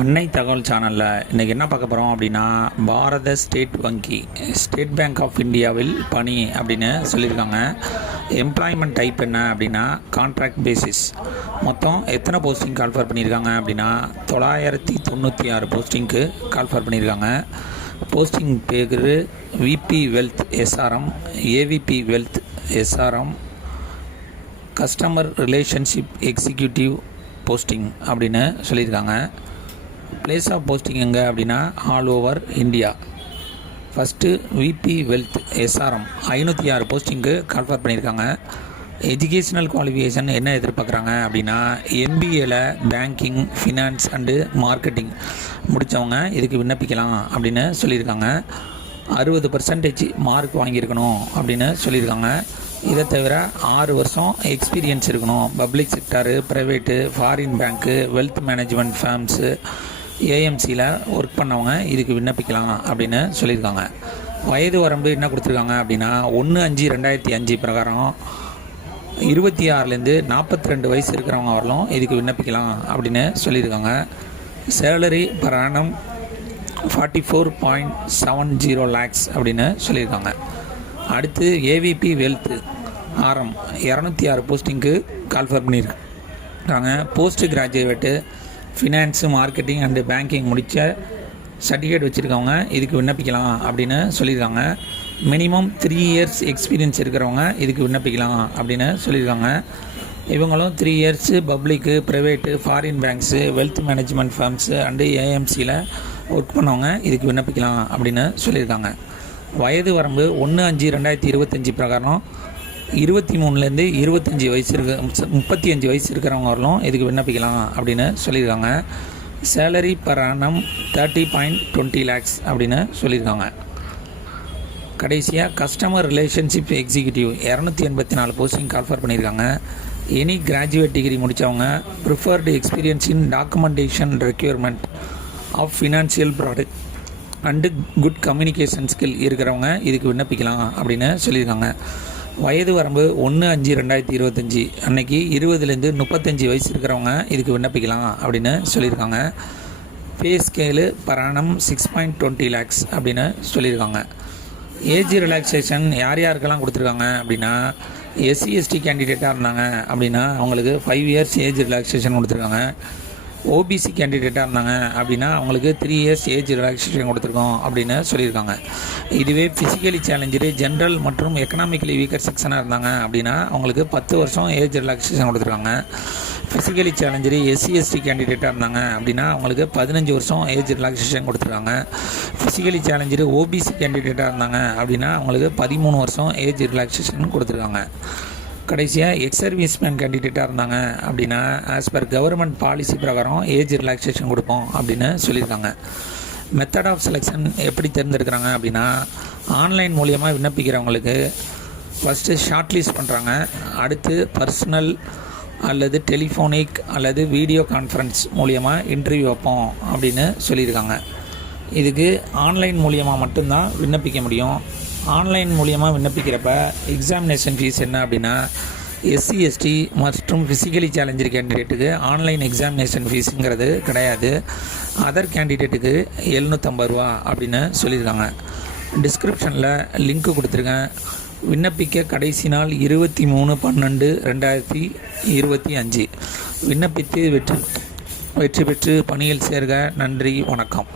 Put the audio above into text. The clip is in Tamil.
அன்னை தகவல் சேனலில் இன்றைக்கி என்ன பார்க்க போகிறோம் அப்படின்னா பாரத ஸ்டேட் வங்கி ஸ்டேட் பேங்க் ஆஃப் இந்தியாவில் பணி அப்படின்னு சொல்லியிருக்காங்க. எம்ப்ளாய்மெண்ட் டைப் என்ன அப்படின்னா கான்ட்ராக்ட் பேசிஸ் மொத்தம் எத்தனை போஸ்டிங் கால்ஃபர் பண்ணியிருக்காங்க அப்படின்னா தொள்ளாயிரத்தி தொண்ணூற்றி ஆறு போஸ்டிங்க்கு கால்ஃபர் பண்ணியிருக்காங்க. போஸ்டிங் பேர் VP wealth SRM AVP wealth SRM customer relationship executive posting அப்படின்னு சொல்லியிருக்காங்க. பிளேஸ் ஆஃப் போஸ்டிங் எங்கே அப்படின்னா all over India first VP wealth SRM ஐநூற்றி ஆறு போஸ்டிங்க்கு கால்ஃபர் பண்ணியிருக்காங்க. எஜுகேஷ்னல் குவாலிஃபிகேஷன் என்ன எதிர்பார்க்குறாங்க அப்படின்னா எம்பிஏல பேங்கிங் ஃபினான்ஸ் அண்டு மார்க்கெட்டிங் முடித்தவங்க இதுக்கு விண்ணப்பிக்கலாம் அப்படின்னு சொல்லியிருக்காங்க. அறுபது பர்சன்டேஜ் மார்க் வாங்கியிருக்கணும் அப்படின்னு சொல்லியிருக்காங்க. இதை தவிர ஆறு வருஷம் எக்ஸ்பீரியன்ஸ் இருக்கணும். Public sector private foreign bank wealth management firms ஏஎம்சியில் work பண்ணவங்க இதுக்கு விண்ணப்பிக்கலாம் அப்படின்னு சொல்லியிருக்காங்க. வயது வரம்பு என்ன கொடுத்துருக்காங்க அப்படின்னா ஒன்று அஞ்சு ரெண்டாயிரத்தி அஞ்சு பிரகாரம் இருபத்தி ஆறுலேருந்து நாற்பத்தி ரெண்டு வயசு இருக்கிறவங்க வரலாம் இதுக்கு விண்ணப்பிக்கலாம் அப்படின்னு சொல்லியிருக்காங்க. Salary per annum forty four point seven zero lakhs அப்படின்னு சொல்லியிருக்காங்க. அடுத்து ஏவிபி வெல்த்து ஆரம் இரநூத்தி ஆறு போஸ்டிங்க்கு கால்ஃபர் பண்ணியிருக்காங்க. Post graduate finance marketing and banking முடித்த சர்டிஃபிகேட் வச்சுருக்கவங்க இதுக்கு விண்ணப்பிக்கலாம் அப்படின்னு சொல்லியிருக்காங்க மினிமம் த்ரீ இயர்ஸ் எக்ஸ்பீரியன்ஸ் இருக்கிறவங்க இதுக்கு விண்ணப்பிக்கலாம் அப்படின்னு சொல்லியிருக்காங்க இவங்களும் three years public private foreign banks wealth management firms and ஏஎம்சியில் work பண்ணவங்க இதுக்கு விண்ணப்பிக்கலாம் அப்படின்னு சொல்லியிருக்காங்க வயது வரம்பு ஒன்று அஞ்சு ரெண்டாயிரத்தி இருபத்தஞ்சி பிரகாரம் இருபத்தி மூணுலேருந்து இருபத்தஞ்சி வயசு இருக்க முப்பத்தி அஞ்சு வயசு இருக்கிறவங்க வரலும் இதுக்கு விண்ணப்பிக்கலாம் அப்படின்னு சொல்லியிருக்காங்க. Salary per annum thirty point twenty lakhs அப்படின்னு சொல்லியிருக்காங்க. கடைசியாக கஸ்டமர் ரிலேஷன்ஷிப் எக்ஸிக்யூட்டிவ் இரநூத்தி எண்பத்தி நாலு போஸ்டிங் கால்ஃபர் பண்ணியிருக்காங்க. எனி கிராஜுவேட் டிகிரி முடித்தவங்க preferred experience in documentation requirement of financial product and good communication skill இருக்கிறவங்க இதுக்கு விண்ணப்பிக்கலாம் அப்படின்னு சொல்லியிருக்காங்க. வயது வரம்பு ஒன்று அஞ்சு ரெண்டாயிரத்தி இருபத்தஞ்சி. அன்னைக்கு இருபதுலேருந்து முப்பத்தஞ்சு வயசு இருக்கிறவங்க இதுக்கு விண்ணப்பிக்கலாம் அப்படின்னு சொல்லியிருக்காங்க. Pay scale per annum six point twenty lakhs அப்படின்னு சொல்லியிருக்காங்க. ஏஜ் ரிலாக்ஸேஷன் யார் யாருக்கெல்லாம் கொடுத்துருக்காங்க அப்படின்னா எஸ்சி எஸ்டி கேண்டிடேட்டாக இருந்தாங்க அப்படின்னா அவங்களுக்கு ஃபைவ் இயர்ஸ் ஏஜ் ரிலாக்ஸேஷன் கொடுத்துருக்காங்க. ஓபிசி கேண்டிடேட்டாக இருந்தாங்க அப்படின்னா அவங்களுக்கு த்ரீ இயர்ஸ் ஏஜ் ரிலாக்ஸேஷன் கொடுத்துருக்கோம் அப்படின்னு சொல்லியிருக்காங்க. இதுவே ஃபிசிக்கலி சேலஞ்சரு ஜென்ரல் மற்றும் எக்கனாமிக்கலி வீக்கர் செக்ஷனாக இருந்தாங்க அப்படின்னா அவங்களுக்கு பத்து வருஷம் ஏஜ் ரிலாக்ஸேஷன் கொடுத்துருக்காங்க. ஃபிசிக்கலி சேலஞ்சரு எஸ்சி எஸ்டி கேண்டிடேட்டாக இருந்தாங்க அப்படின்னா அவங்களுக்கு பதினஞ்சு வருஷம் ஏஜ் ரிலாக்ஸேஷன் கொடுத்துருக்காங்க. ஃபிசிக்கலி சேலஞ்சரு ஓபிசி கேண்டிடேட்டாக இருந்தாங்க அப்படின்னா அவங்களுக்கு பதிமூணு வருஷம் ஏஜ் ரிலாக்ஸேஷன் கொடுத்துருக்காங்க. கடைசியாக எக்ஸ் சர்வீஸ்மேன் கேண்டிடேட்டாக இருந்தாங்க அப்படின்னா ஆஸ் பர் கவர்மெண்ட் பாலிசி பிரகாரம் ஏஜ் ரிலாக்ஸேஷன் கொடுப்போம் அப்படின்னு சொல்லியிருக்காங்க. மெத்தட் ஆஃப் செலெக்ஷன் எப்படி தேர்ந்தெடுக்கிறாங்க அப்படின்னா ஆன்லைன் மூலியமாக விண்ணப்பிக்கிறவங்களுக்கு ஃபஸ்ட்டு ஷார்ட் லிஸ்ட் பண்ணுறாங்க அடுத்து பர்சனல் அல்லது டெலிஃபோனிக் அல்லது வீடியோ கான்ஃபரன்ஸ் மூலியமாக இன்டர்வியூ வைப்போம் அப்படின்னு சொல்லியிருக்காங்க. இதுக்கு ஆன்லைன் மூலியமாக மட்டும்தான் விண்ணப்பிக்க முடியும். ஆன்லைன் மூலியமாக விண்ணப்பிக்கிறப்ப எக்ஸாமினேஷன் ஃபீஸ் என்ன அப்படின்னா எஸ்சி எஸ்டி மற்றும் ஃபிசிக்கலி சேலஞ்சர் கேண்டிடேட்டுக்கு ஆன்லைன் எக்ஸாமினேஷன் ஃபீஸுங்கிறது கிடையாது. அதர் கேண்டிடேட்டுக்கு எழுநூற்றம்பது ரூபா அப்படின்னு சொல்லியிருக்காங்க. டிஸ்கிரிப்ஷனில் லிங்க்கு கொடுத்துருக்கேன் விண்ணப்பிக்க கடைசி நாள் இருபத்தி மூணு பன்னெண்டு ரெண்டாயிரத்தி இருபத்தி அஞ்சு. விண்ணப்பித்து வெற்றி வெற்றி பெற்று பணியில் சேர்க. நன்றி வணக்கம்.